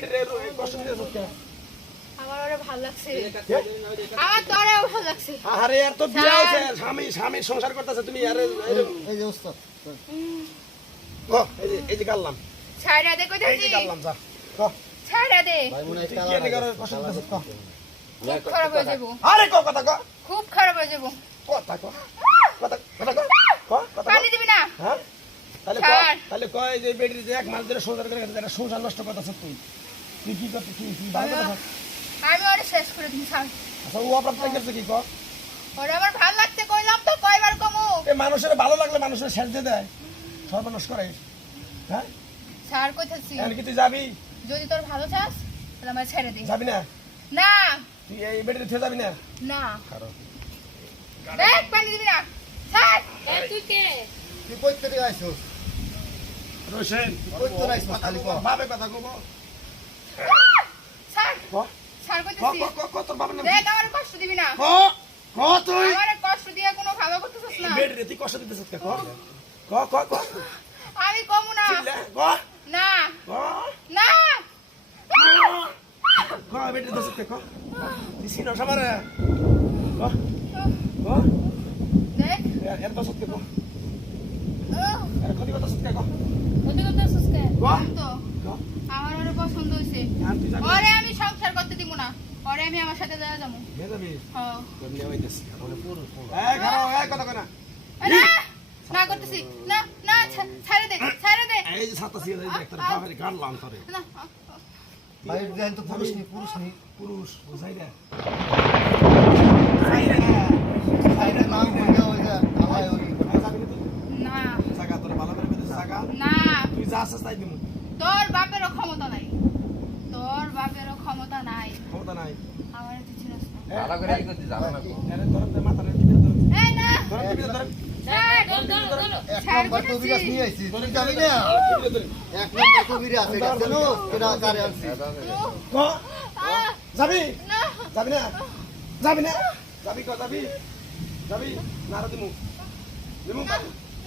বেটিরে কষ্ট দিতেছ কে? আমার ওরে ভালো লাগছে। আমার তোরেও ভালো লাগছে। আরে আর তো বিয়ে হইছে, স্বামী সংসার করতেছে, তুমি আরে এই যে ওস্তাদ ও এই যে গাললাম, ছাইরা দে এই কইতাছি। যে গাললাম যা ক ছাইরা দে। ভাই মনে হয় কি কালার এনে করে কষ্ট দিতেছ ক? খুব খারাপ হয়ে যাবো। আরে ক কথা ক, খুব খারাপ হয়ে যাবো। কথা ক, কথা কথা ক, কথা পানি দিবি না। হ্যাঁ তাহলে ছাড়। তাহলে কয় যে বেটির যে এক মাস ধরে সংসার করে এটা সংসার নষ্ট করতেছ তুই কি করতে কি ভালো কথা? আমি ওরে শেষ করে দিই ছাড়। আচ্ছা ও অপ্রাপ্ত করছে কি ক? ওরে আমার ভালো লাগতে কইলাম তো কয়বার কমু। এ মানুষের ভালো লাগলে মানুষের শেষ দিয়ে দেয়, সর্বনাশ করে। হ্যাঁ ছাড় কইতাছি। এখন কি তুই যাবি? যদি তোর ভালো চাস তাহলে আমার ছেড়ে দে। যাবি না? না তুই এই বেটির থেকে যাবি না? না কারণ দেখ পানি দিবি না। ছাড়। তুই কে? তুই কইতে দিয়ে আইছস রোশন কইতে আইছস খালি ক বাবে কথা কব ছাড়। ক ছাড় ক কইতাছি। ক তোর বাবার নাম দেখ আমার কষ্ট দিবি না। ক ক তুই আমার কষ্ট দিয়ে কোনো ভালো করতেছিস না। বেটির তুই কষ্ট দিতেছিস কে? ক ক ক ক আমি কমু না। চিল্লা ক না ক না ক বেটির দোষ কে? ক তুই সিনো সামারে ক ক দেখ এর দোষ কে? ক এর ক্ষতি কথা কে? ক ওটা করতেছিস কে? ক তো ক আমার ওরে পছন্দ হইছে। আর তুই যাবি ওরে আমি সংসার করতে দিব না। ওরে আমি আমার সাথে যাওয়া যাবো। কে যাবি? হ্যাঁ কেমনে হইতাছে মানে পুরো এই খারাপ এই কথা কই না না না করতেছি না না ছাড়ে দে ছাড়ে দে এই যে ছাতা ছিল এই যে একটা বাবারে গাড়লাম তোরে না ভাই দেন তো পুরুষ নি পুরুষ বুঝাই দে আইরে নাম হইয়া ওই যে আমায় ওই না জায়গা তোর ভালো করে বেঁধে জায়গা না তুই যা আসছিস তাই দিমু তোর বাপেরও ক্ষমতা নাই। তোর বাপেরও ক্ষমতা নাই। ক্ষমতা নাই আমার তুই চিনিস না। ভালো করে এই করতে জানো না আরে তোর মাথারে দিবি ধর এই না ধর এক নম্বর কবিরাজ নিয়ে আইছি তুই যাবি না এক নম্বর কবিরাজ এটা জানো কেডা কারে আনছি ক যাবি না যাবি না যাবি না যাবি ক যাবি যাবি না রে দিমু দিমু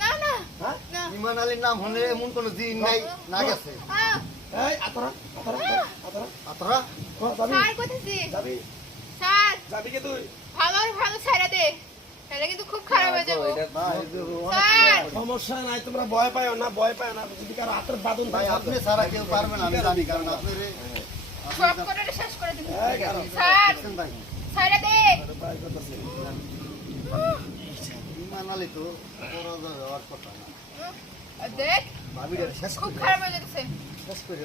না না হ্যাঁ না ইমান আলীর নাম হলে এমন কোন দিন নাই না গেছে এই আতরা আতরা ক যাবি ছাড় কইতেছি যাবি ছাড় যাবি কে তুই ভালো ছাড়া দে। তাহলে কিন্তু খুব খারাপ হয়ে যাবো। না এই যে ছাড় সমস্যা নাই তোমরা ভয় পাও না যদি কারো হাতের বাঁধন ভাই আপনি ছাড়া কেউ পারবে না আমি জানি কারণ আপনি সব করে শেষ করে দিবি। এই কারণ ছাড় ছাড়া দে। ভয় করতেছে ইমান আলী তো বড় হওয়ার কথা না দেখ ভাবিটা শেষ খুব করে খারাপ হয়ে যাচ্ছে। শেষ করে